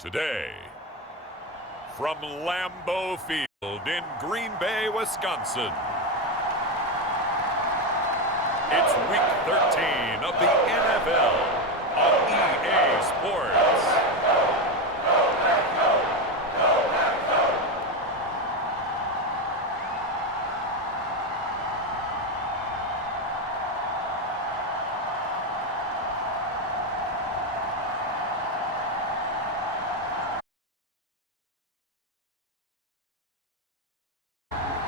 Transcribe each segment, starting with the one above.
Today, from Lambeau Field in Green Bay, Wisconsin, it's Week 13 of the NFL on EA Sports.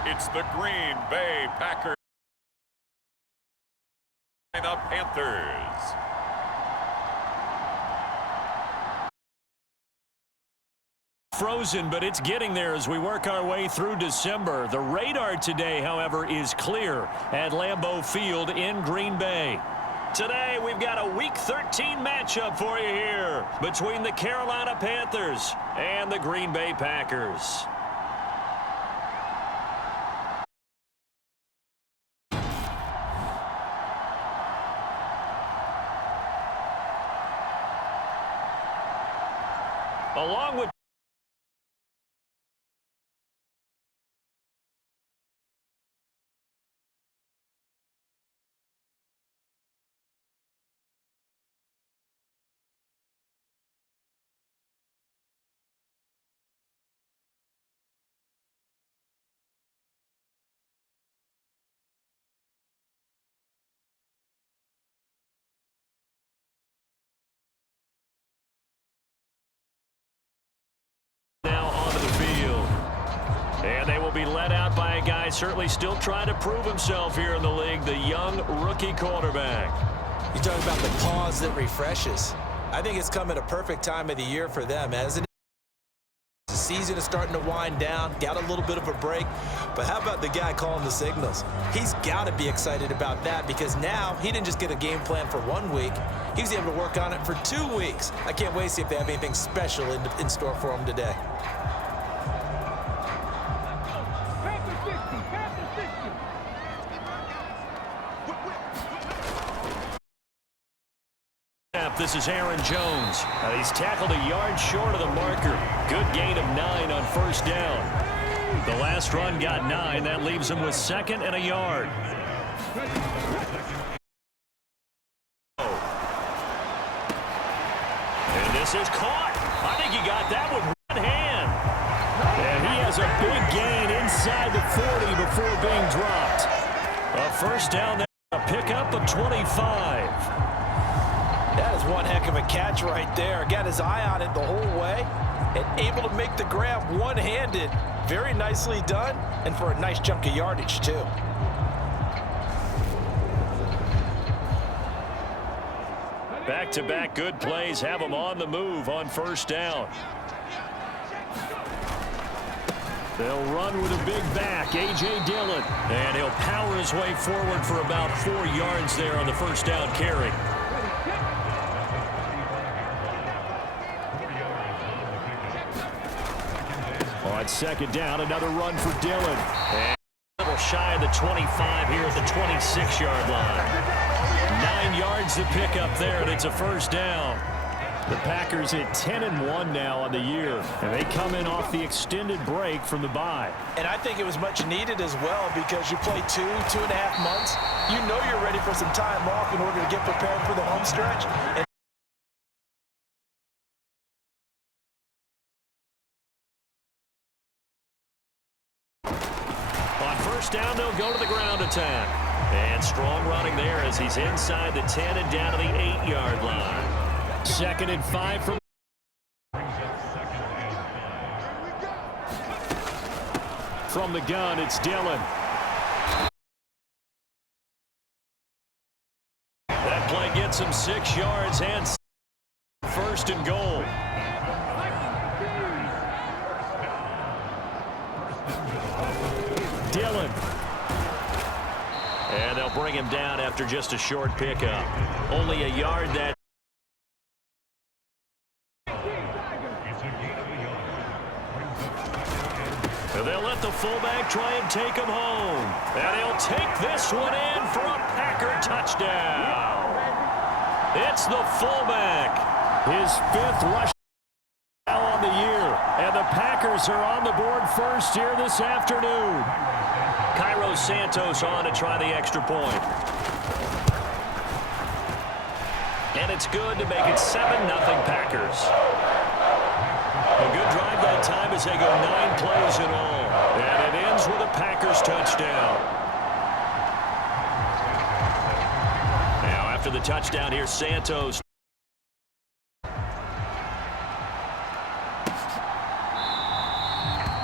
It's the Green Bay Packers Panthers. Frozen, but it's getting there as we work our way through December. The radar today, however, is clear at Lambeau Field in Green Bay. Today, we've got a Week 13 matchup for you here between the Carolina Panthers and the Green Bay Packers. Along with and they will be led out by a guy certainly still trying to prove himself here in the league, the young rookie quarterback. You're talking about the pause that refreshes. I think it's come at a perfect time of the year for them. As the season is starting to wind down, got a little bit of a break. But how about the guy calling the signals? He's got to be excited about that because now he didn't just get a game plan for 1 week. He was able to work on it for 2 weeks. I can't wait to see if they have anything special in store for him today. This is Aaron Jones. He's tackled a yard short of the marker. Good gain of 9 on first down. The last run got 9. That leaves him with 2nd and a yard. And this is caught. I think he got that with one hand. And he has a big gain inside the 40 before being dropped. A first down there, a pickup of 25. That is one heck of a catch right there. Got his eye on it the whole way and able to make the grab one-handed. Very nicely done, and for a nice chunk of yardage, too. Back-to-back good plays have him on the move on first down. They'll run with a big back, A.J. Dillon. And he'll power his way forward for about 4 yards there on the first down carry. On second down, another run for Dillon. And a little shy of the 25 here at the 26-yard line. 9 yards to pick up there, and it's a first down. The Packers at 10-1 now on the year, and they come in off the extended break from the bye. And I think it was much needed as well because you play 2.5 months. You know you're ready for some time off in order to get prepared for the home stretch. And down, they'll go to the ground attack. And strong running there as he's inside the 10 and down to the 8-yard line. 2nd and 5 from the gun, it's Dillon. That play gets him 6 yards and 1st and goal. Dillon. And they'll bring him down after just a short pickup. Only a yard that. And they'll let the fullback try and take him home. And he'll take this one in for a Packer touchdown. It's the fullback. His 5th rush Packers are on the board first here this afternoon. Cairo Santos on to try the extra point. And it's good to make it 7-0 Packers. A good drive that time as they go 9 plays in all. And it ends with a Packers touchdown. Now after the touchdown here, Santos.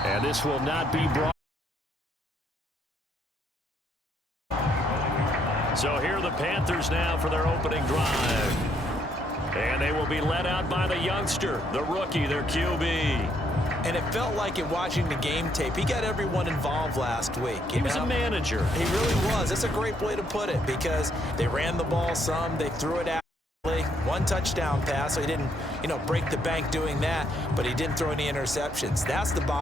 And this will not be brought. So here are the Panthers now for their opening drive. And they will be led out by the youngster, the rookie, their QB. And it felt like in watching the game tape, he got everyone involved last week. He was a manager. He really was. That's a great way to put it because they ran the ball some, they threw it out. One touchdown pass, so he didn't, break the bank doing that, but he didn't throw any interceptions. That's the bottom.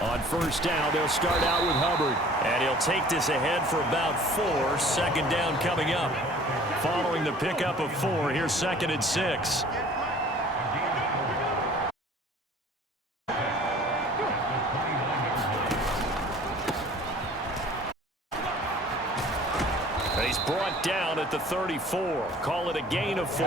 On first down, they'll start out with Hubbard. And he'll take this ahead for about 4. Second down coming up. Following the pickup of 4, here's 2nd and 6. He's brought down at the 34. Call it a gain of 4.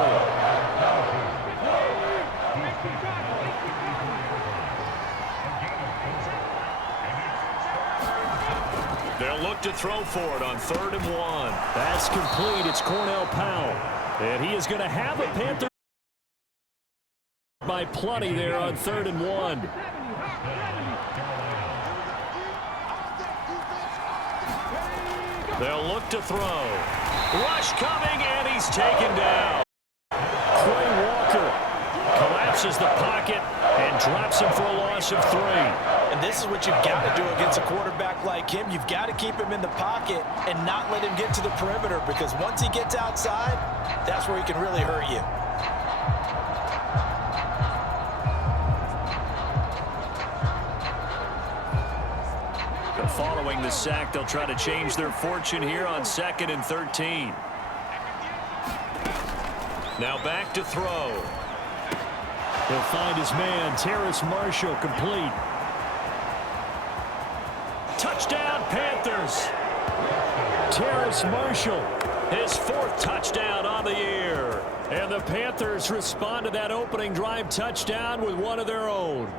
They'll look to throw for it on 3rd and 1. That's complete. It's Cornell Powell. And he is going to have a Panther by plenty there on 3rd and 1. They'll look to throw. Rush coming, and he's taken down. Quay Walker collapses the pocket and drops him for a loss of 3. And this is what you've got to do against a quarterback like him. You've got to keep him in the pocket and not let him get to the perimeter because once he gets outside, that's where he can really hurt you. Following the sack, they'll try to change their fortune here on 2nd and 13. Now back to throw. He'll find his man, Terrace Marshall, complete. Touchdown, Panthers. Terrace Marshall, his 4th touchdown on the year. And the Panthers respond to that opening drive touchdown with one of their own.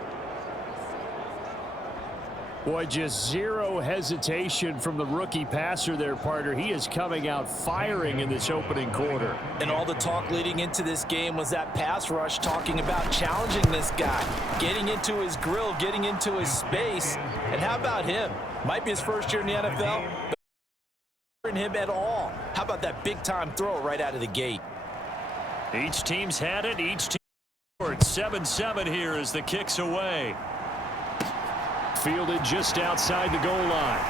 Boy, just zero hesitation from the rookie passer there, partner. He is coming out firing in this opening quarter. And all the talk leading into this game was that pass rush talking about challenging this guy, getting into his grill, getting into his space. And how about him? Might be his first year in the NFL, but not him at all. How about that big-time throw right out of the gate? Each team's had it. Each team scored. 7-7 here as the kick's away. Fielded just outside the goal line.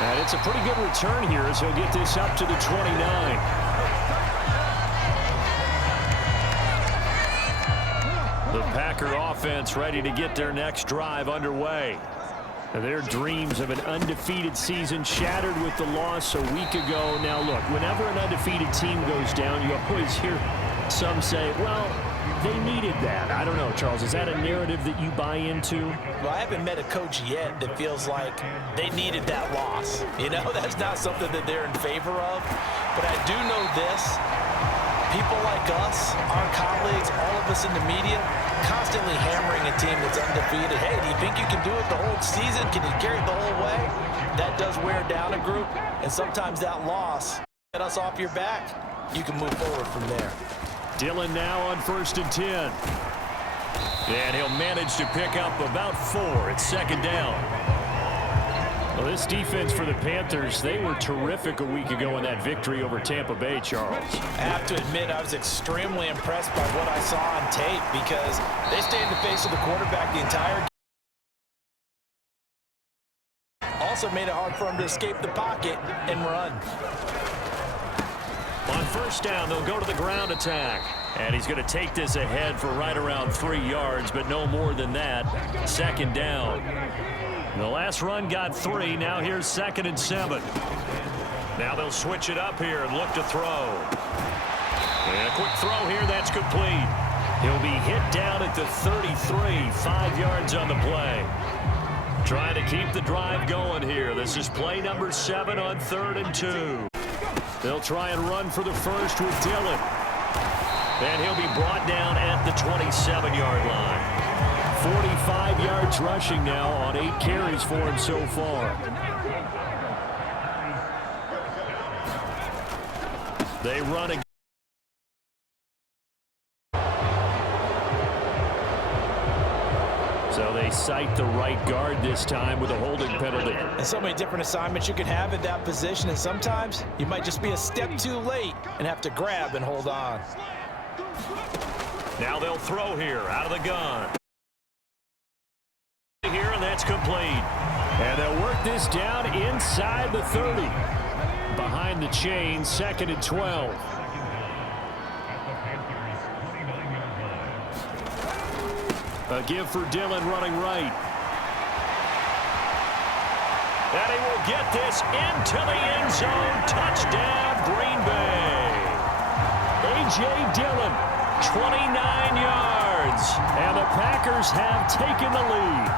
And it's a pretty good return here as he'll get this up to the 29. The Packer offense ready to get their next drive underway. Their dreams of an undefeated season shattered with the loss a week ago. Now look, whenever an undefeated team goes down, you always hear some say, well, they needed that. I don't know, Charles. Is that a narrative that you buy into? Well, I haven't met a coach yet that feels like they needed that loss. That's not something that they're in favor of. But I do know this. People like us, our colleagues, all of us in the media, constantly hammering a team that's undefeated. Hey, do you think you can do it the whole season? Can you carry it the whole way? That does wear down a group. And sometimes that loss, get us off your back, you can move forward from there. Dillon now on 1st and 10. And he'll manage to pick up about 4. It's 2nd down. Well, this defense for the Panthers, they were terrific a week ago in that victory over Tampa Bay, Charles. I have to admit, I was extremely impressed by what I saw on tape because they stayed in the face of the quarterback the entire game. Also made it hard for him to escape the pocket and run. On first down, they'll go to the ground attack. And he's going to take this ahead for right around 3 yards, but no more than that. Second down. The last run got 3. Now here's 2nd and 7. Now they'll switch it up here and look to throw. And a quick throw here. That's complete. He'll be hit down at the 33. 5 yards on the play. Trying to keep the drive going here. This is play number 7 on 3rd and 2. They'll try and run for the first with Dillon. And he'll be brought down at the 27-yard line. 45 yards rushing now on 8 carries for him so far. They run again. So they cite the right guard this time with a holding penalty. And so many different assignments you can have at that position, and sometimes you might just be a step too late and have to grab and hold on. Now they'll throw here out of the gun. Here, and that's complete. And they'll work this down inside the 30. Behind the chain, 2nd and 12. A give for Dillon running right. And he will get this into the end zone. Touchdown, Green Bay. A.J. Dillon, 29 yards. And the Packers have taken the lead.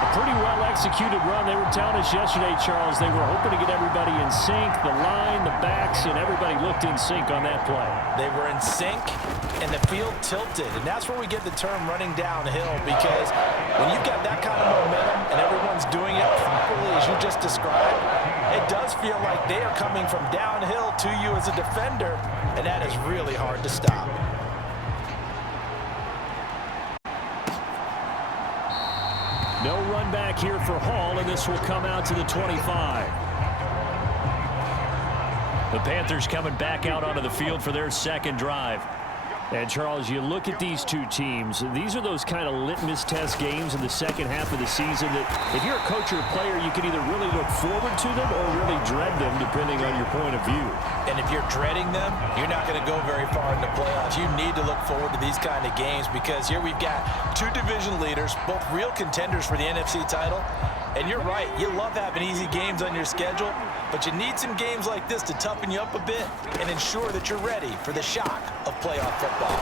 A pretty well-executed run. They were telling us yesterday, Charles, they were hoping to get everybody in sync. The line, the backs, and everybody looked in sync on that play. They were in sync, and the field tilted. And that's where we get the term running downhill, because when you've got that kind of momentum and everyone's doing it properly, as you just described, it does feel like they are coming from downhill to you as a defender, and that is really hard to stop. No run back here for Hall, and this will come out to the 25. The Panthers coming back out onto the field for their second drive. And, Charles, you look at these two teams, these are those kind of litmus test games in the second half of the season that if you're a coach or a player, you can either really look forward to them or really dread them, depending on your point of view. And if you're dreading them, you're not going to go very far in the playoffs. You need to look forward to these kind of games, because here we've got 2 division leaders, both real contenders for the NFC title. And you're right, you love having easy games on your schedule, but you need some games like this to toughen you up a bit and ensure that you're ready for the shock of playoff football.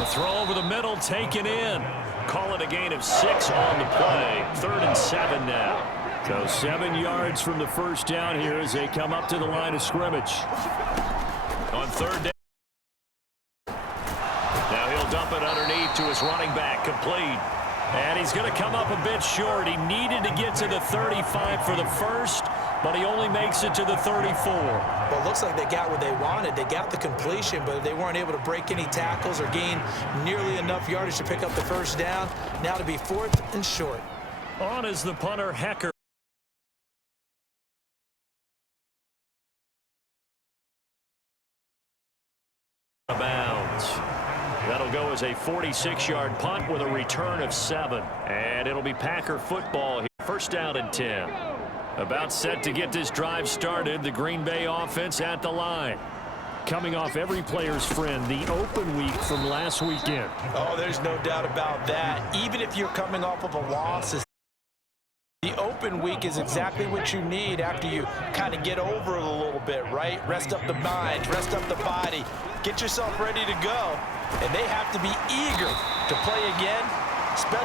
A throw over the middle, taken in. Call it a gain of 6 on the play. 3rd and 7 now. So 7 yards from the first down here as they come up to the line of scrimmage. On 3rd down. Now he'll dump it underneath to his running back, complete. And he's going to come up a bit short. He needed to get to the 35 for the first, but he only makes it to the 34. Well, it looks like they got what they wanted. They got the completion, but they weren't able to break any tackles or gain nearly enough yardage to pick up the first down. Now to be 4th and short. On is the punter, Hecker. Bounds. That'll go as a 46-yard punt with a return of 7. And it'll be Packer football here. First down and 10. About set to get this drive started. The Green Bay offense at the line. Coming off every player's friend, the open week from last weekend. Oh, there's no doubt about that. Even if you're coming off of a loss, the open week is exactly what you need after you kind of get over it a little bit, right? Rest up the mind, rest up the body, get yourself ready to go. And they have to be eager to play again, especially.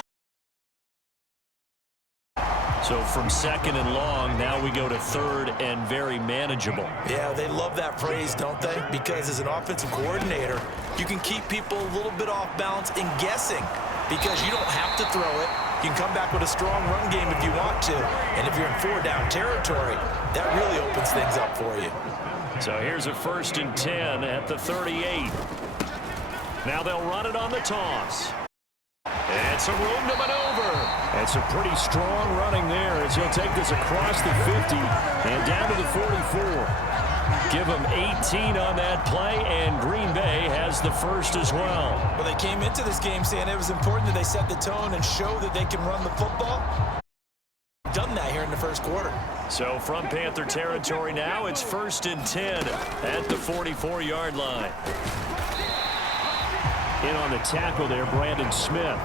So from 2nd and long, now we go to 3rd and very manageable. Yeah, they love that phrase, don't they? Because as an offensive coordinator, you can keep people a little bit off balance and guessing, because you don't have to throw it. You can come back with a strong run game if you want to. And if you're in 4-down territory, that really opens things up for you. So here's a 1st and 10 at the 38. Now they'll run it on the toss. And some room to maneuver. And some pretty strong running there as he'll take this across the 50 and down to the 44. Give them 18 on that play, and Green Bay has the first as well. Well, they came into this game saying it was important that they set the tone and show that they can run the football. Done that here in the first quarter. So from Panther territory now, it's 1st and 10 at the 44-yard line. In on the tackle there, Brandon Smith.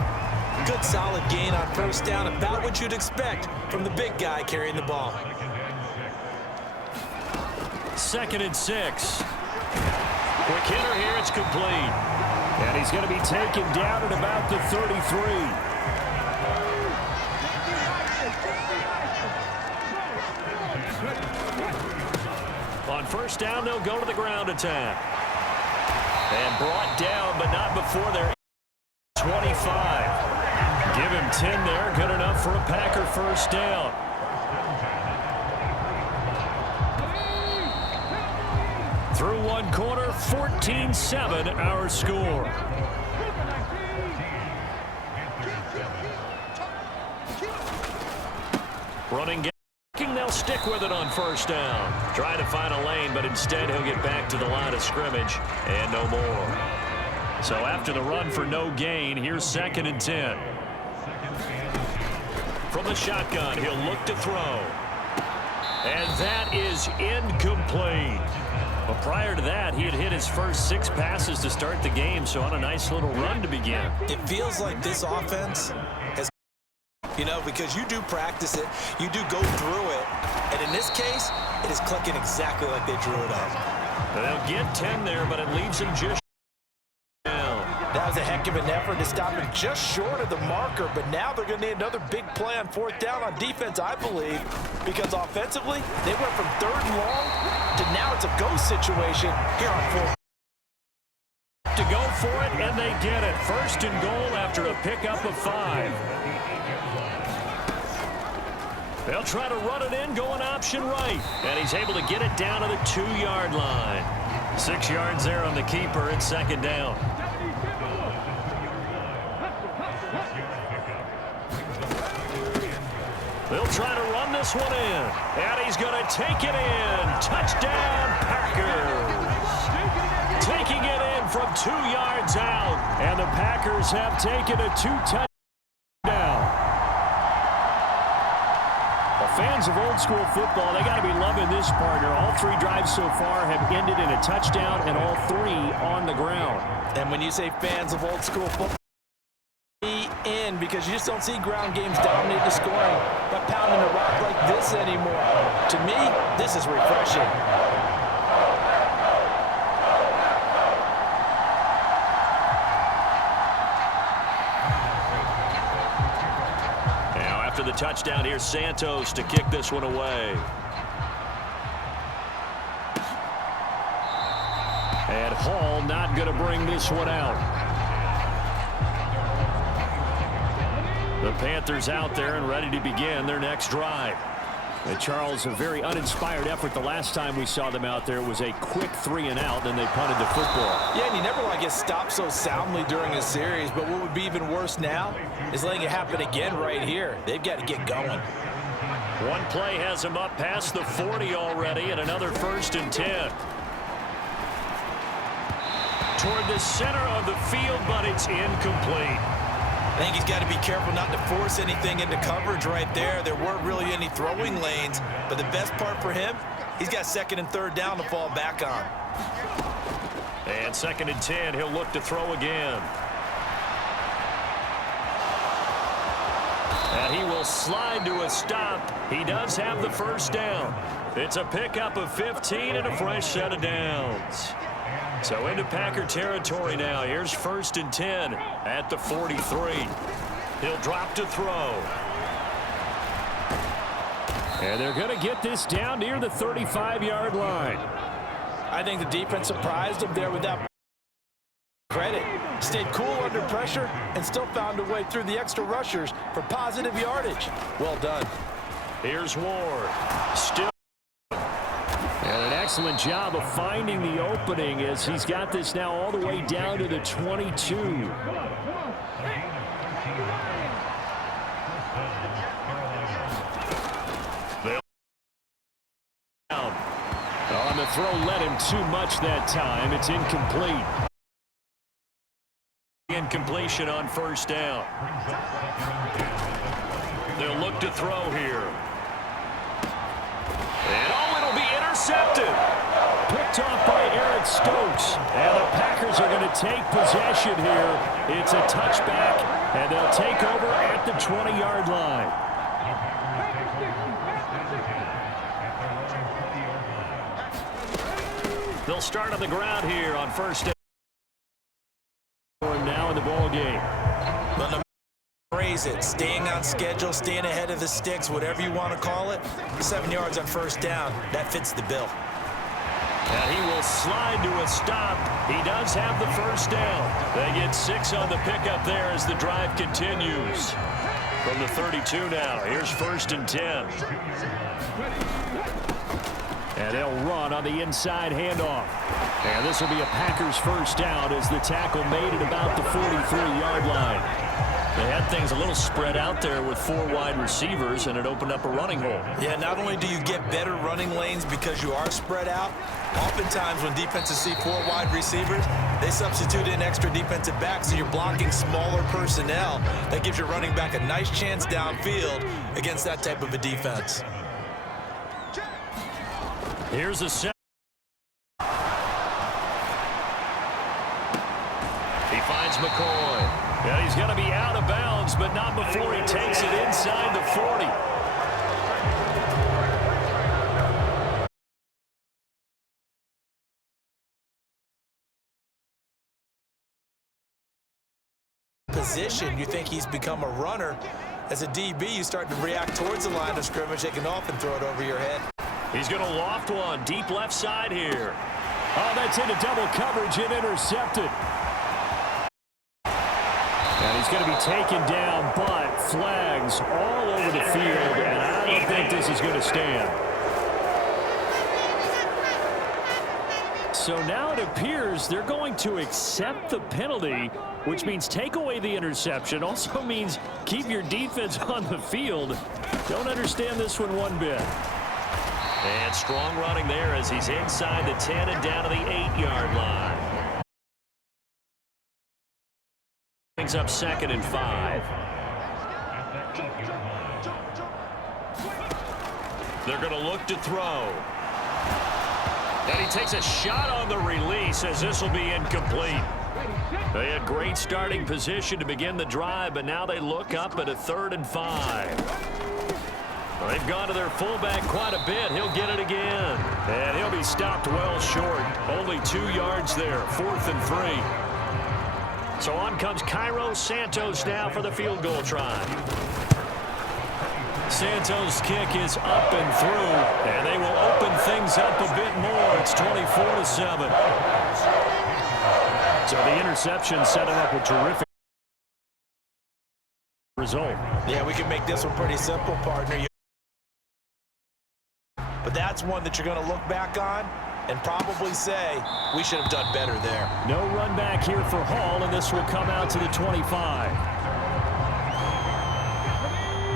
Good solid gain on first down, about what you'd expect from the big guy carrying the ball. 2nd and 6. Quick hitter here, it's complete. And he's going to be taken down at about the 33. On first down, they'll go to the ground attack. And brought down, but not before their 25. Give him 10 there, good enough for a Packer first down. Through one quarter, 14-7 our score. Running game. They'll stick with it on first down. Trying to find a lane, but instead he'll get back to the line of scrimmage and no more. So after the run for no gain, here's 2nd and 10. From the shotgun, he'll look to throw. And that is incomplete. Well, prior to that, he had hit his first 6 passes to start the game, so on a nice little run to begin. It feels like this offense has, because you do practice it, you do go through it, and in this case, it is clicking exactly like they drew it up. They'll get 10 there, but it leaves him just down. That was a heck of an effort to stop him just short of the marker, but now they're going to need another big play on 4th down on defense, I believe, because offensively, they went from 3rd and long to now it's a go situation here on 4th. To go for it, and they get it. 1st and goal after a pickup of 5. They'll try to run it in, going option right. And he's able to get it down to the 2-yard line. 6 yards there on the keeper. It's 2nd down. They'll try to run this one in. And he's going to take it in. Touchdown, Packers. Taking it in from 2 yards out. And the Packers have taken a 2-touchdown. Fans of old school football, they got to be loving this, partner. All 3 drives so far have ended in a touchdown, and all 3 on the ground. And when you say fans of old school football, in because you just don't see ground games dominate the scoring by pounding the rock like this anymore. To me, this is refreshing. After the touchdown, here's Santos to kick this one away. And Hall not going to bring this one out. The Panthers out there and ready to begin their next drive. And Charles, a very uninspired effort the last time we saw them out there. It was a quick 3 and out, then they punted the football. Yeah, and you never want to get stopped so soundly during a series, but what would be even worse now is letting it happen again right here. They've got to get going. One play has him up past the 40 already, and another 1st and 10. Toward the center of the field, but it's incomplete. I think he's got to be careful not to force anything into coverage right there. There weren't really any throwing lanes, but the best part for him, he's got 2nd and 3rd down to fall back on. And 2nd and 10, he'll look to throw again. And he will slide to a stop. He does have the first down. It's a pickup of 15 and a fresh set of downs. So into Packer territory now. Here's 1st and 10 at the 43. He'll drop to throw. And they're going to get this down near the 35-yard line. I think the defense surprised him there with that credit. Stayed cool under pressure and still found a way through the extra rushers for positive yardage. Well done. Here's Ward. Still. And an excellent job of finding the opening as he's got this now all the way down to the 22. On the throw, led him too much that time. It's incomplete. Incompletion on 1st down. They'll look to throw here. And it'll be intercepted. Picked off by Eric Stokes. And the Packers are going to take possession here. It's a touchback, and they'll take over at the 20-yard line. They'll start on the ground here on first down. Now in the ball game. Praise it. Staying on schedule, staying ahead of the sticks, whatever you want to call it. 7 yards on first down. That fits the bill. And he will slide to a stop. He does have the first down. They get 6 on the pickup there as the drive continues. From the 32 now. Here's first and 10. And they'll run on the inside handoff. And this will be a Packers first down as the tackle made it about the 43-yard line. They had things a little spread out there with 4 wide receivers, and it opened up a running hole. Yeah, not only do you get better running lanes because you are spread out, oftentimes when defenses see 4 wide receivers, they substitute in extra defensive backs, so you're blocking smaller personnel. That gives your running back a nice chance downfield against that type of a defense. Here's the set. He finds McCoy. Yeah, he's going to be out of bounds, but not before he takes it inside the 40. Position, you think he's become a runner. As a DB, you start to react towards the line of scrimmage, they can often throw it over your head. He's going to loft one deep left side here. Oh, that's into double coverage and intercepted. And he's going to be taken down, but flags all over the field, and I don't think this is going to stand. So now it appears they're going to accept the penalty, which means take away the interception. Also means keep your defense on the field. Don't understand this one bit. And strong running there as he's inside the 10 and down to the 8-yard line. Brings up 2nd and 5. They're going to look to throw. And he takes a shot on the release as this will be incomplete. They had great starting position to begin the drive, but now they look up at a 3rd and 5. They've gone to their fullback quite a bit. He'll get it again. And he'll be stopped well short. Only 2 yards there. 4th and 3. So on comes Cairo Santos now for the field goal try. Santos' kick is up and through, and they will open things up a bit more. It's 24-7. So the interception setting up a terrific result. Yeah, we can make this one pretty simple, partner. But that's one that you're going to look back on and probably say, we should have done better there. No run back here for Hall, and this will come out to the 25.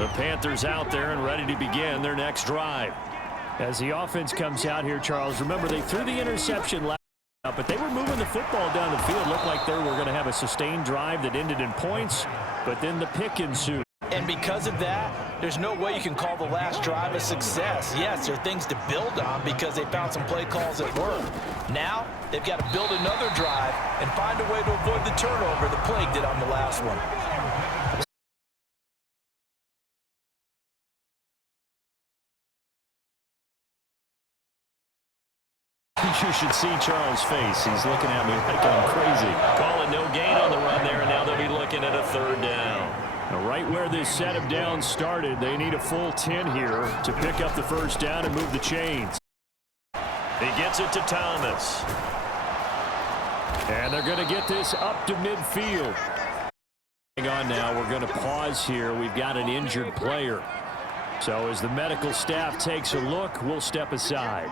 The Panthers out there and ready to begin their next drive. As the offense comes out here, Charles, remember they threw the interception last time, but they were moving the football down the field. Looked like they were going to have a sustained drive that ended in points, but then the pick ensued. And because of that, there's no way you can call the last drive a success. Yes, there are things to build on because they found some play calls that work. Now, they've got to build another drive and find a way to avoid the turnover the Plague did on the last one. You should see Charles' face. He's looking at me like I'm crazy. Calling no gain on the run there, and now they'll be looking at a 3rd down. Now, right where this set of downs started, they need a full 10 here to pick up the first down and move the chains. He gets it to Thomas. And they're going to get this up to midfield. Hang on now, we're going to pause here. We've got an injured player. So as the medical staff takes a look, we'll step aside.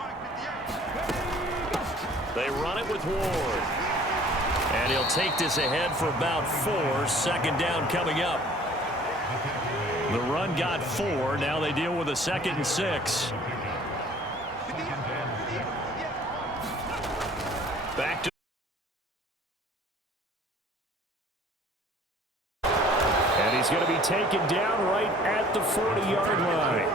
They run it with Ward. And he'll take this ahead for about 4. 2nd down coming up. The run got 4. Now they deal with a 2nd and 6. Back to. And he's going to be taken down right at the 40-yard line.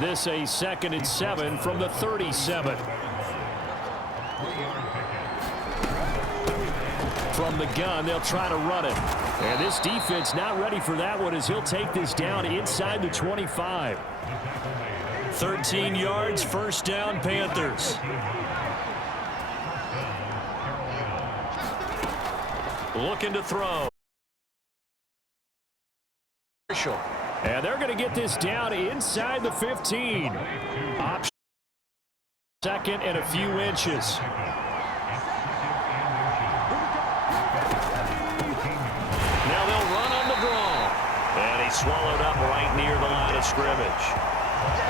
This a 2nd and 7 from the 37. From the gun, they'll try to run it. And this defense not ready for that one as he'll take this down inside the 25. 13 yards, first down, Panthers. Looking to throw. And they're going to get this down inside the 15. Option 2nd and a few inches. Now they'll run on the draw. And he's swallowed up right near the line of scrimmage.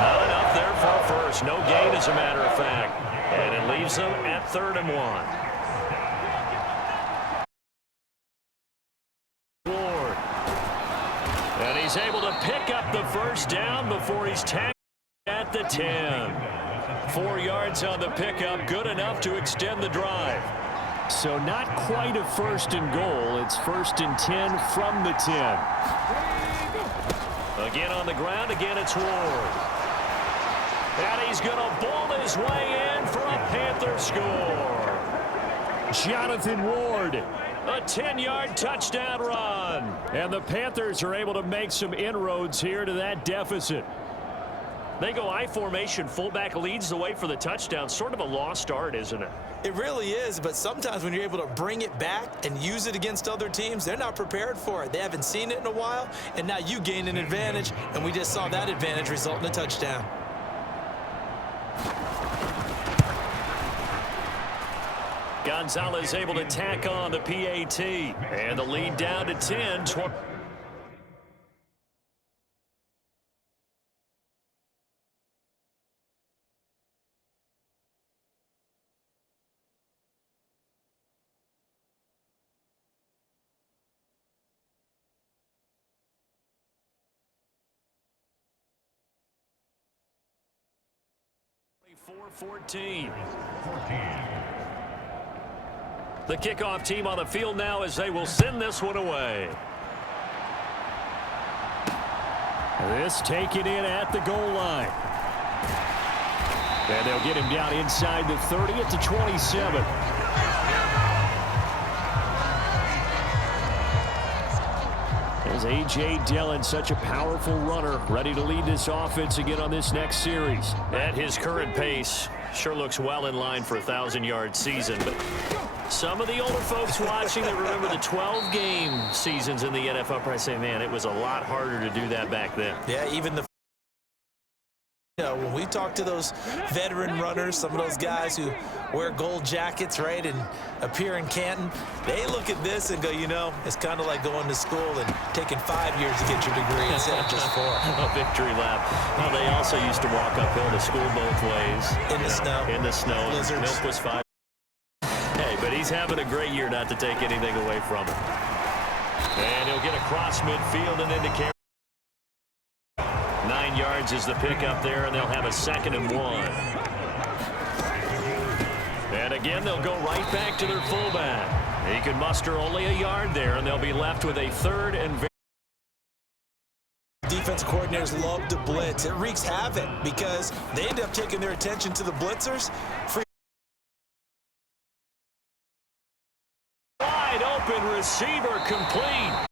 Not enough there for first. No gain, as a matter of fact. And it leaves them at 3rd and 1. And he's able to pick up the first down before he's tagged at the 10. 4 yards on the pickup, good enough to extend the drive. So not quite a 1st and goal. It's 1st and 10 from the 10. Again on the ground, again it's Ward. And he's going to ball his way in for a Panther score. Jonathan Ward, a 10-yard touchdown run. And the Panthers are able to make some inroads here to that deficit. They go I formation, fullback leads the way for the touchdown. Sort of a lost art, isn't it? It really is, but sometimes when you're able to bring it back and use it against other teams, they're not prepared for it. They haven't seen it in a while, and now you gain an advantage, and we just saw that advantage result in a touchdown. Gonzalez able to tack on the PAT, and the lead down to 10. 24-14. The kickoff team on the field now as they will send this one away. This taken in at the goal line. And they'll get him down inside the 30 at the 27. There's A.J. Dillon, such a powerful runner, ready to lead this offense again on this next series. At his current pace, sure looks well in line for a 1,000-yard season, but some of the older folks watching that remember the 12-game seasons in the NFL probably say, man, it was a lot harder to do that back then. Yeah, even the when we talk to those veteran runners, some of those guys who wear gold jackets, right, and appear in Canton, they look at this and go, you know, it's kind of like going to school and taking 5 years to get your degree instead of just 4. A victory lap. Well, they also used to walk uphill to school both ways. In the snow. In the snow. Blizzards. Milk was 5. Hey, but he's having a great year, not to take anything away from him. And he'll get across midfield and into carry. 9 yards is the pickup there, and they'll have a 2nd and 1. And again, they'll go right back to their fullback. He can muster only a yard there, and they'll be left with a 3rd and defense coordinators love to blitz. It wreaks havoc because they end up taking their attention to the blitzers. Wide open receiver complete.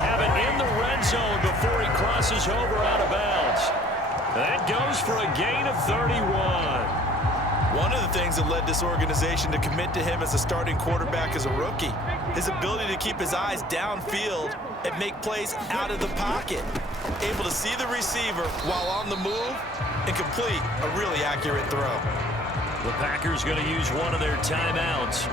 Have it in the red zone before he crosses over out of bounds. That goes for a gain of 31. One of the things that led this organization to commit to him as a starting quarterback as a rookie, his ability to keep his eyes downfield and make plays out of the pocket. Able to see the receiver while on the move and complete a really accurate throw. The Packers going to use one of their timeouts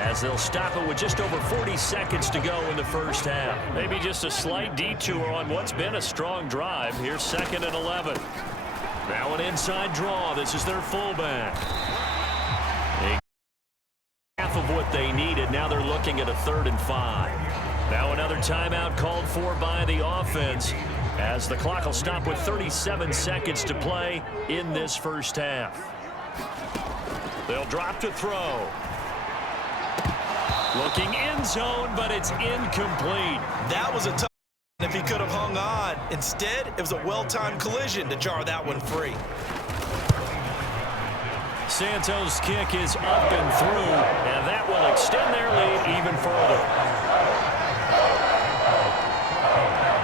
as they'll stop it with just over 40 seconds to go in the first half. Maybe just a slight detour on what's been a strong drive. Here's 2nd and 11. Now an inside draw. This is their fullback. Half of what they needed. Now they're looking at a 3rd and 5. Now another timeout called for by the offense as the clock will stop with 37 seconds to play in this first half. They'll drop to throw. Looking end zone, but it's incomplete. That was a tough If he could have hung on. Instead, it was a well-timed collision to jar that one free. Santos' kick is up and through, and that will extend their lead even further.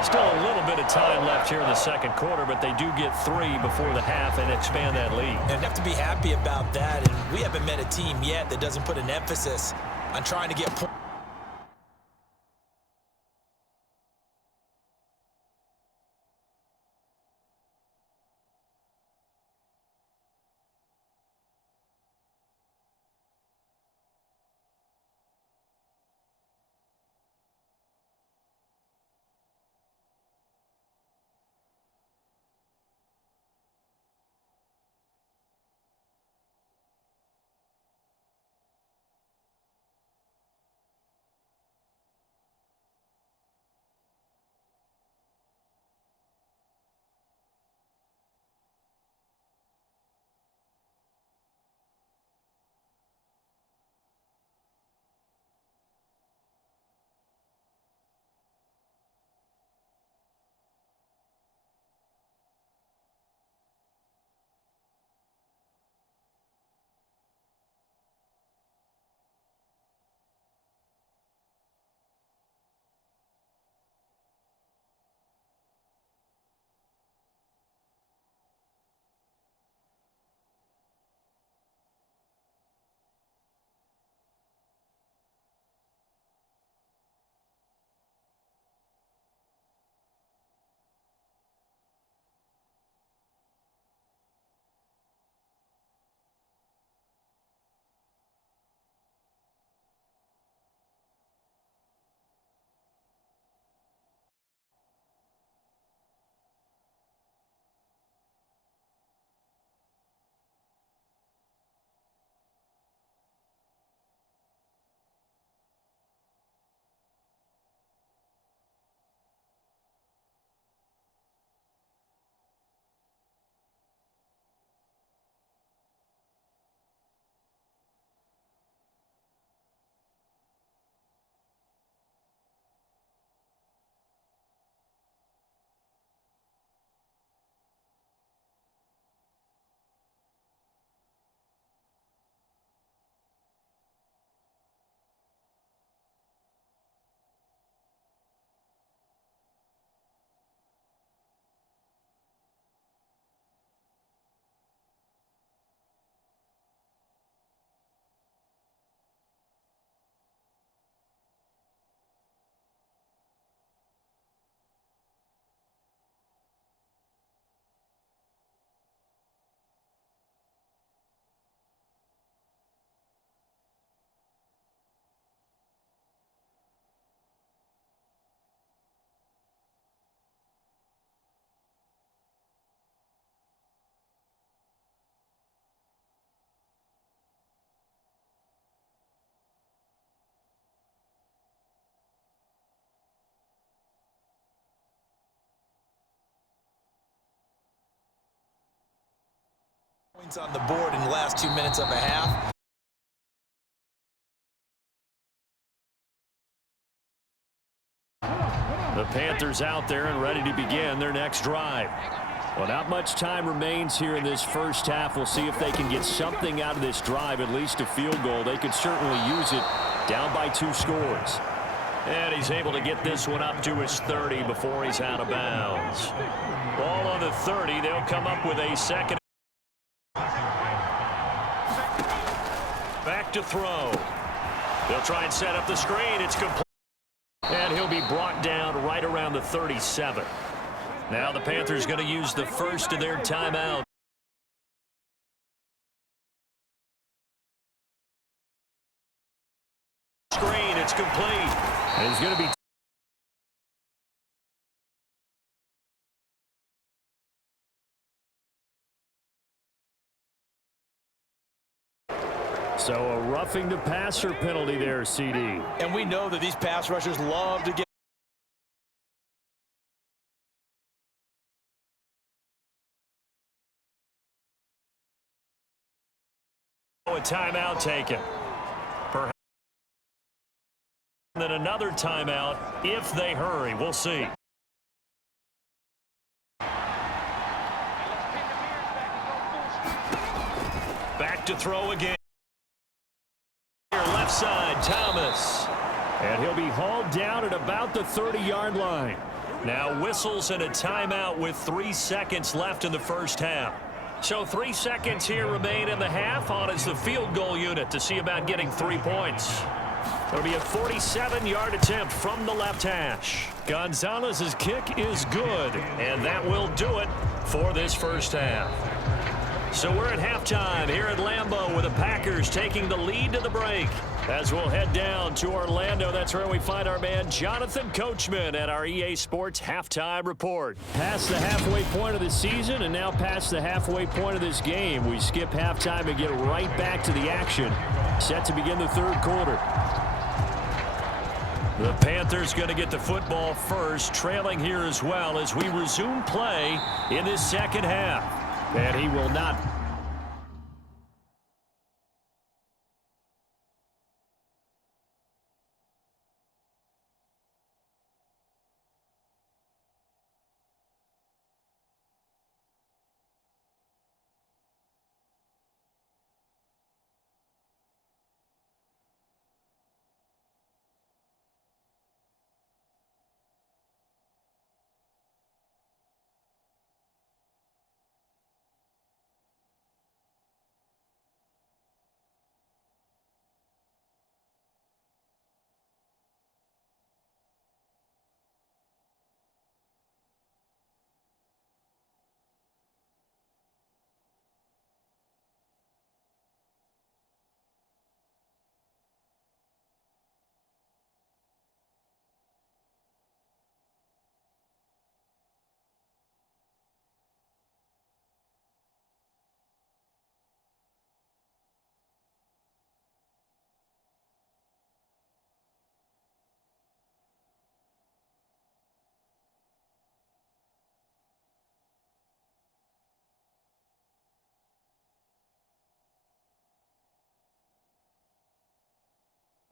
Still a little bit of time left here in the second quarter, but they do get 3 before the half and expand that lead. And have to be happy about that. And we haven't met a team yet that doesn't put an emphasis on trying to get points. Points on the board in the last 2 minutes of a half. The Panthers out there and ready to begin their next drive. Well, not much time remains here in this first half. We'll see if they can get something out of this drive, at least a field goal. They could certainly use it down by 2 scores. And he's able to get this one up to his 30 before he's out of bounds. Ball on the 30. They'll come up with a second. Back to throw. They'll try and set up the screen. It's complete. And he'll be brought down right around the 37. Now the Panthers going to use the first of their timeout. Screen, it's complete. And he's going to be. So a roughing the passer penalty there, CD. And we know that these pass rushers love to get. A timeout taken. Perhaps then another timeout if they hurry. We'll see. to throw again. Left side, Thomas. And he'll be hauled down at about the 30-yard line. Now whistles and a timeout with 3 seconds left in the first half. So 3 seconds here remain in the half on as the field goal unit to see about getting 3 points. It'll be a 47-yard attempt from the left hash. Gonzalez's kick is good, and that will do it for this first half. So we're at halftime here at Lambeau with the Packers taking the lead to the break. As we'll head down to Orlando, that's where we find our man Jonathan Coachman at our EA Sports Halftime Report. Past the halfway point of the season and now past the halfway point of this game. We skip halftime and get right back to the action. Set to begin the third quarter. The Panthers going to get the football first, trailing here as well as we resume play in this second half. And he will not.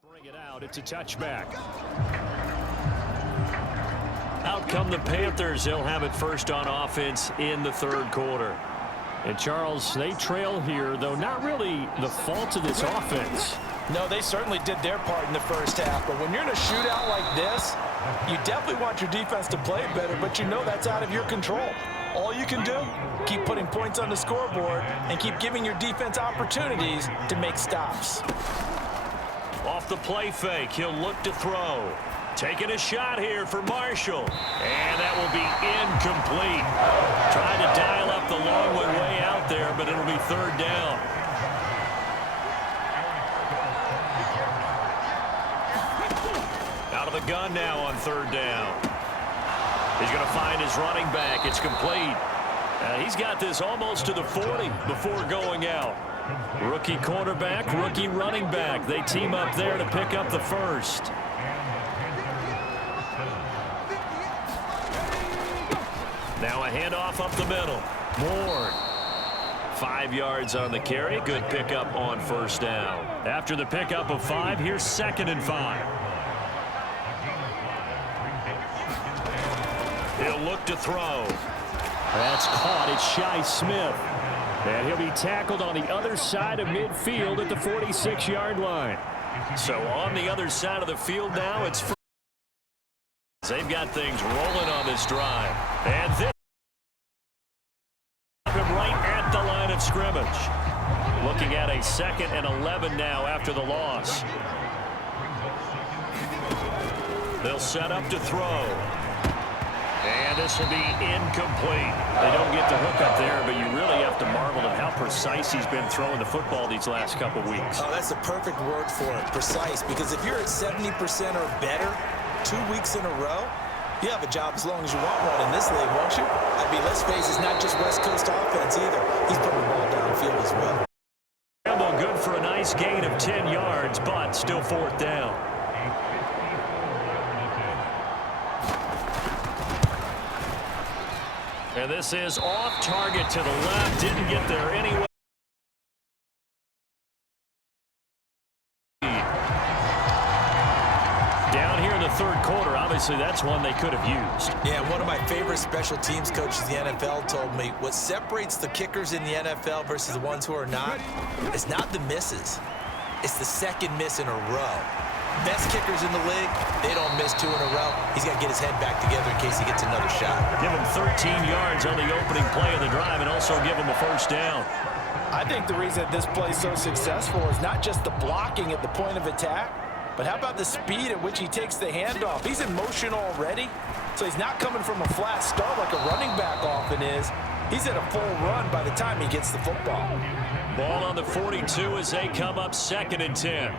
Bring it out. It's a touchback. Out come the Panthers. They'll have it first on offense in the third quarter. And Charles, they trail here, though not really the fault of this offense. No, they certainly did their part in the first half. But when you're in a shootout like this, you definitely want your defense to play better, but you know that's out of your control. All you can do, keep putting points on the scoreboard and keep giving your defense opportunities to make stops. Off the play fake, he'll look to throw. Taking a shot here for Marshall. And that will be incomplete. Trying to dial up the long one way out there, but it'll be third down. Out of the gun now on third down. He's going to find his running back. It's complete. He's got this almost to the 40 before going out. Rookie quarterback, rookie running back. They team up there to pick up the first. Now a handoff up the middle. Moore. 5 yards on the carry. Good pickup on first down. After the pickup of 5, here's 2nd and 5. He'll look to throw. That's caught. It's Shi Smith. And he'll be tackled on the other side of midfield at the 46-yard line. So on the other side of the field now, it's free. They've got things rolling on this drive. And this right at the line of scrimmage. Looking at a 2nd and 11 now after the loss. They'll set up to throw. And this will be incomplete. They don't get the hook up there, but you really have to marvel at how precise he's been throwing the football these last couple weeks. Oh, that's the perfect word for it, precise. Because if you're at 70% or better 2 weeks in a row, you have a job as long as you want one in this league, won't you? I mean, let's face it, it's not just West Coast offense either. He's putting the ball downfield as well. Scramble good for a nice gain of 10 yards, but still fourth down. And this is off target to the left. Didn't get there anyway. Down here in the third quarter, obviously that's one they could have used. Yeah, one of my favorite special teams coaches in the NFL told me what separates the kickers in the NFL versus the ones who are not is not the misses. It's the second miss in a row. Best kickers in the league, they don't miss 2 in a row. He's got to get his head back together in case he gets another shot. Give him 13 yards on the opening play of the drive and also give him a first down. I think the reason this play is so successful is not just the blocking at the point of attack, but how about the speed at which he takes the handoff? He's in motion already, so he's not coming from a flat start like a running back often is. He's at a full run by the time he gets the football. Ball on the 42 as they come up 2nd and 10.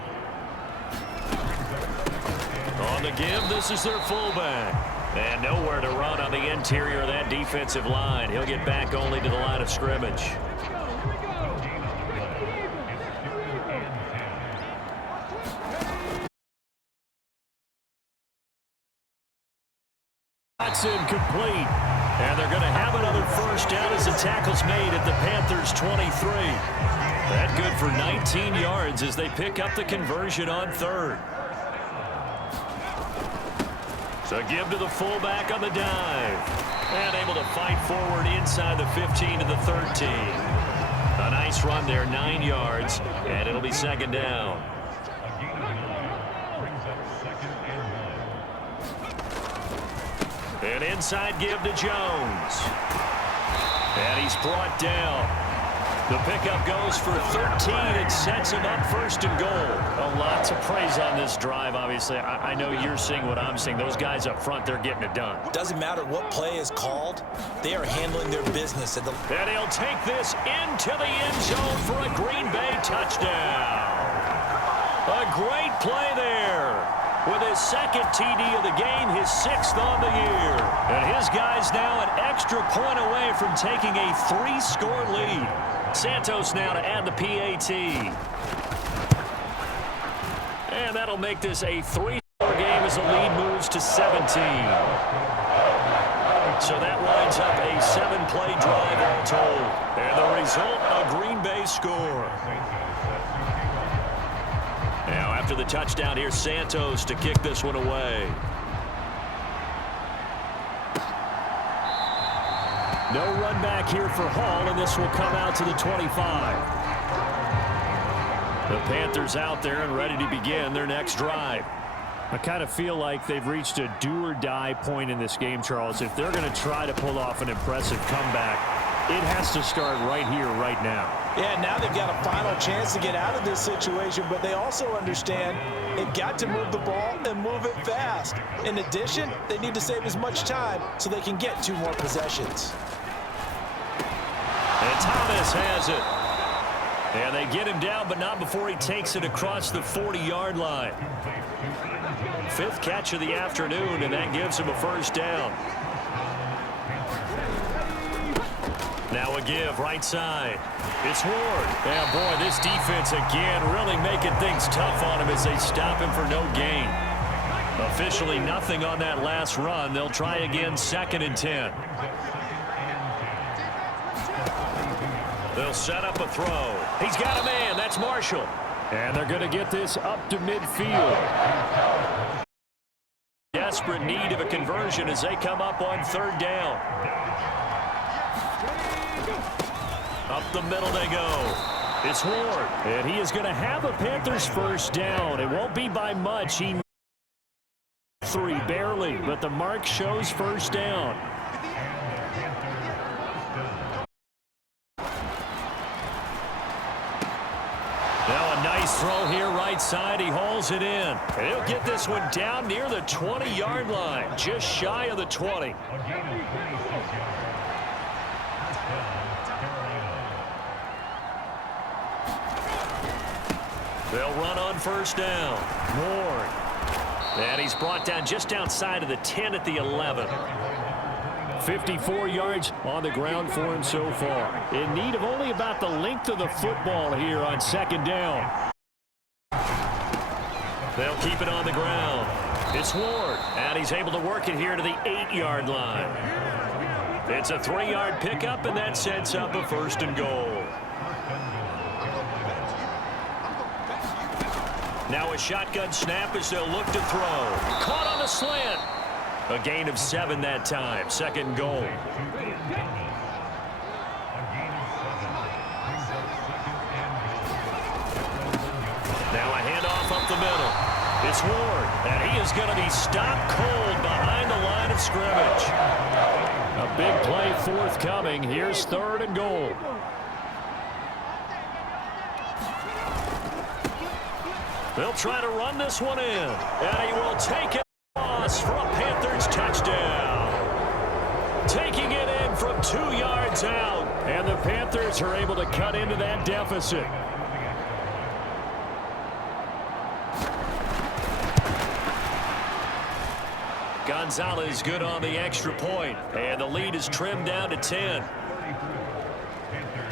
On the give, this is their fullback. And nowhere to run on the interior of that defensive line. He'll get back only to the line of scrimmage. That's incomplete. And they're going to have another first down as the tackle's made at the Panthers' 23. That good for 19 yards as they pick up the conversion on 3rd. So give to the fullback on the dive. And able to fight forward inside the 15 to the 13. A nice run there, 9 yards, and it'll be 2nd down. An inside give to Jones. And he's brought down. The pickup goes for 13 and sets him up 1st and goal. A lot to praise on this drive, obviously. I know you're seeing what I'm seeing. Those guys up front, they're getting it done. Doesn't matter what play is called. They are handling their business. And he'll take this into the end zone for a Green Bay touchdown. A great play there. With his 2nd TD of the game, his 6th on the year. And his guys now an extra point away from taking a 3-score lead. Santos now to add the PAT. And that'll make this a 3-score game as the lead moves to 17. So that winds up a 7-play drive all told. And the result, a Green Bay score. Now after the touchdown, here's Santos to kick this one away. No run back here for Hall, and this will come out to the 25. The Panthers out there and ready to begin their next drive. I kind of feel like they've reached a do-or-die point in this game, Charles. If they're going to try to pull off an impressive comeback, it has to start right here, right now. Yeah, now they've got a final chance to get out of this situation, but they also understand they've got to move the ball and move it fast. In addition, they need to save as much time so they can get 2 more possessions. And Thomas has it. And they get him down, but not before he takes it across the 40-yard line. 5th catch of the afternoon, and that gives him a first down. Now a give right side. It's Ward. And boy, this defense again really making things tough on him as they stop him for no gain. Officially nothing on that last run. They'll try again 2nd and 10. They'll set up a throw. He's got a man. That's Marshall. And they're going to get this up to midfield. Desperate need of a conversion as they come up on 3rd down. Up the middle they go. It's Ward. And he is going to have a Panthers first down. It won't be by much. He 3 barely, but the mark shows first down. Now a nice throw here right side. He hauls it in. And he'll get this one down near the 20-yard line. Just shy of the 20. They'll run on first down. Ward. And he's brought down just outside of the 10 at the 11. 54 yards on the ground for him so far. In need of only about the length of the football here on 2nd down. They'll keep it on the ground. It's Ward. And he's able to work it here to the 8-yard line. It's a 3-yard pickup, and that sets up a 1st and goal. Now a shotgun snap as they'll look to throw. Caught on the slant. A gain of 7 that time. Second goal. Now a handoff up the middle. It's Ward, and he is going to be stopped cold behind the line of scrimmage. A big play forthcoming. Here's 3rd and goal. They'll try to run this one in, and he will take it loss for a Panthers touchdown. Taking it in from 2 yards out, and the Panthers are able to cut into that deficit. Gonzalez good on the extra point, and the lead is trimmed down to 10.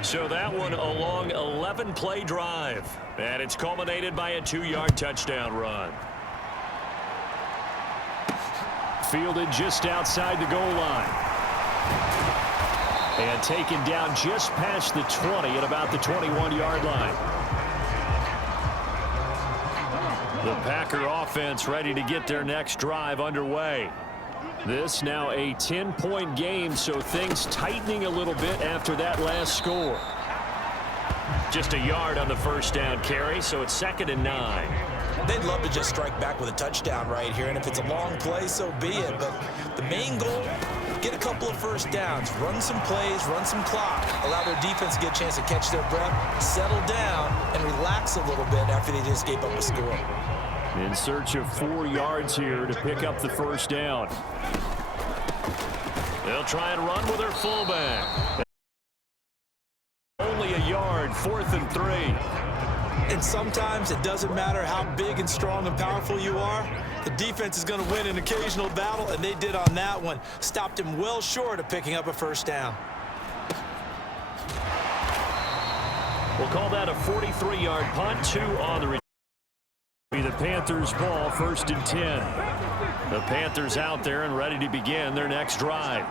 So that one a long 11-play drive, and it's culminated by a 2-yard touchdown run. Fielded just outside the goal line. And taken down just past the 20 at about the 21-yard line. The Packer offense ready to get their next drive underway. This now a 10-point game, so things tightening a little bit after that last score. Just a yard on the first down carry, so it's 2nd and 9. They'd love to just strike back with a touchdown right here, and if it's a long play, so be it. But the main goal, get a couple of first downs, run some plays, run some clock, allow their defense to get a chance to catch their breath, settle down, and relax a little bit after they just gave up a score. In search of 4 yards here to pick up the first down. They'll try and run with their fullback. Only a yard, 4th and 3. And sometimes it doesn't matter how big and strong and powerful you are. The defense is going to win an occasional battle, and they did on that one. Stopped him well short of picking up a first down. We'll call that a 43-yard punt, 2 on the return. The Panthers ball, 1st and 10. The Panthers out there and ready to begin their next drive.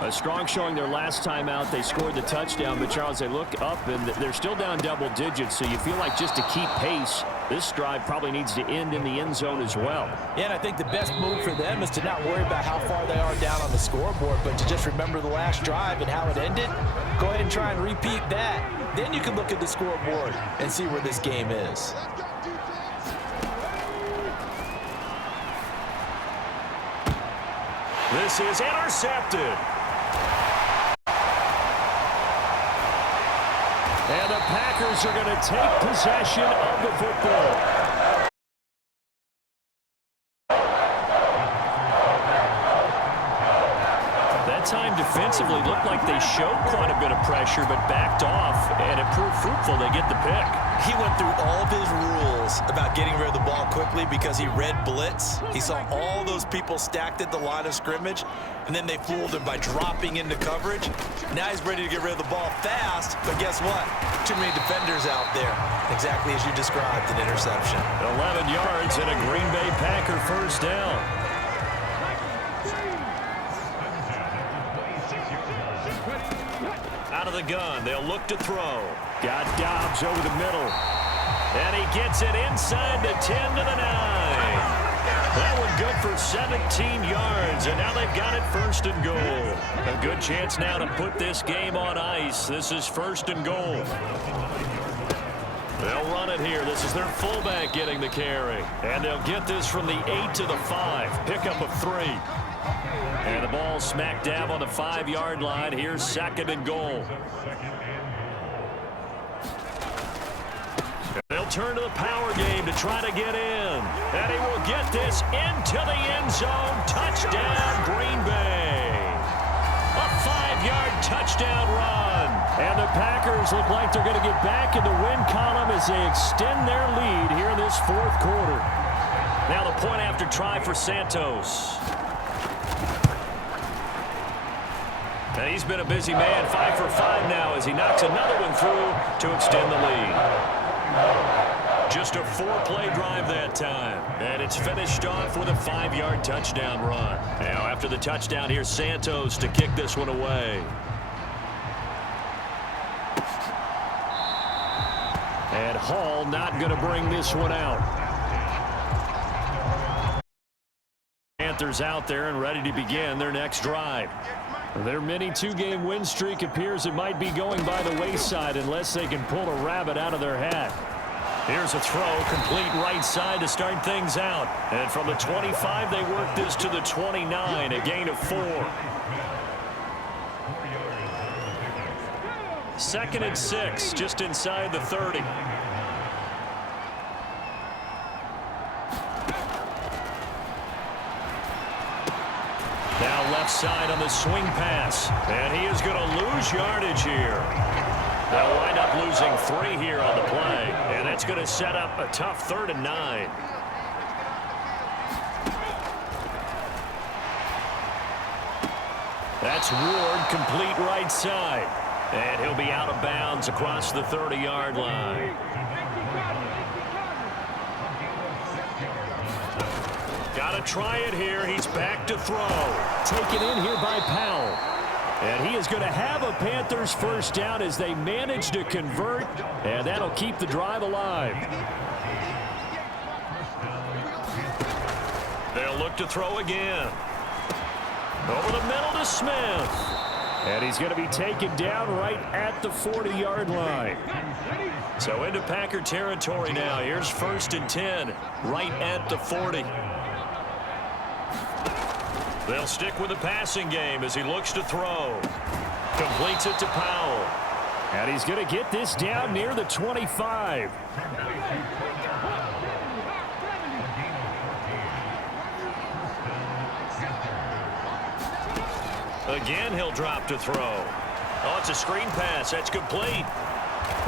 A strong showing their last time out. They scored the touchdown, but Charles, they look up and they're still down double digits, so you feel like just to keep pace, this drive probably needs to end in the end zone as well. Yeah, and I think the best move for them is to not worry about how far they are down on the scoreboard, but to just remember the last drive and how it ended. Go ahead and try and repeat that. Then you can look at the scoreboard and see where this game is. This is intercepted. And the Packers are going to take possession of the football. That time defensively looked like they showed quite a bit of pressure, but backed off, and it proved fruitful. They get the pick. He went through all of his rules about getting rid of the ball quickly because he read blitz. He saw all those people stacked at the line of scrimmage, and then they fooled him by dropping into coverage. Now he's ready to get rid of the ball fast, but guess what? Too many defenders out there. Exactly as you described, an interception. 11 yards and a Green Bay Packer first down. Out of the gun, they'll look to throw. Got Dobbs over the middle. And he gets it inside the 10 to the 9. That one good for 17 yards, and now they've got it 1st and goal. A good chance now to put this game on ice. This is 1st and goal. They'll run it here. This is their fullback getting the carry. And they'll get this from the 8 to the 5. Pickup of 3. And the ball smack dab on the 5-yard line. Here's 2nd and goal. They'll turn to the power game to try to get in. And he will get this into the end zone. Touchdown, Green Bay. A 5-yard touchdown run. And the Packers look like they're going to get back in the win column as they extend their lead here in this 4th quarter. Now the point after try for Santos. And he's been a busy man, 5 for 5 now as he knocks another one through to extend the lead. Just a 4-play drive that time. And it's finished off with a 5-yard touchdown run. Now after the touchdown, here's Santos to kick this one away. And Hall not going to bring this one out. Panthers out there and ready to begin their next drive. Their mini two-game win streak appears it might be going by the wayside unless they can pull a rabbit out of their hat. Here's a throw, complete right side to start things out. And from the 25, they work this to the 29, a gain of 4. 2nd and 6, just inside the 30. Now left side on the swing pass. And he is going to lose yardage here. They'll wind up losing 3 here on the play. And that's going to set up a tough 3rd and 9. That's Ward, complete right side. And he'll be out of bounds across the 30-yard line. Got to try it here. He's back to throw. Taken in here by Powell. And he is going to have a Panthers first down as they manage to convert. And that'll keep the drive alive. They'll look to throw again. Over the middle to Smith. And he's going to be taken down right at the 40-yard line. So into Packer territory now. Here's 1st and 10, right at the 40. They'll stick with the passing game as he looks to throw. Completes it to Powell. And he's going to get this down near the 25. Again, he'll drop to throw. Oh, it's a screen pass. That's complete.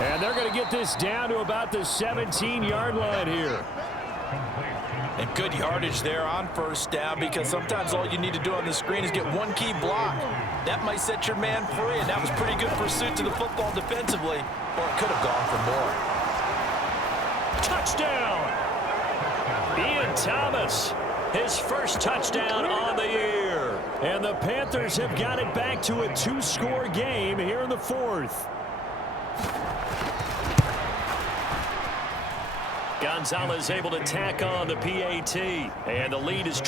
And they're going to get this down to about the 17-yard line here. And good yardage there on 1st down, because sometimes all you need to do on the screen is get one key block. That might set your man free, and that was pretty good pursuit to the football defensively, or it could have gone for more. Touchdown! Ian Thomas, his first touchdown on the year. And the Panthers have got it back to a 2-score game here in the 4th. Gonzalez able to tack on the PAT, and the lead is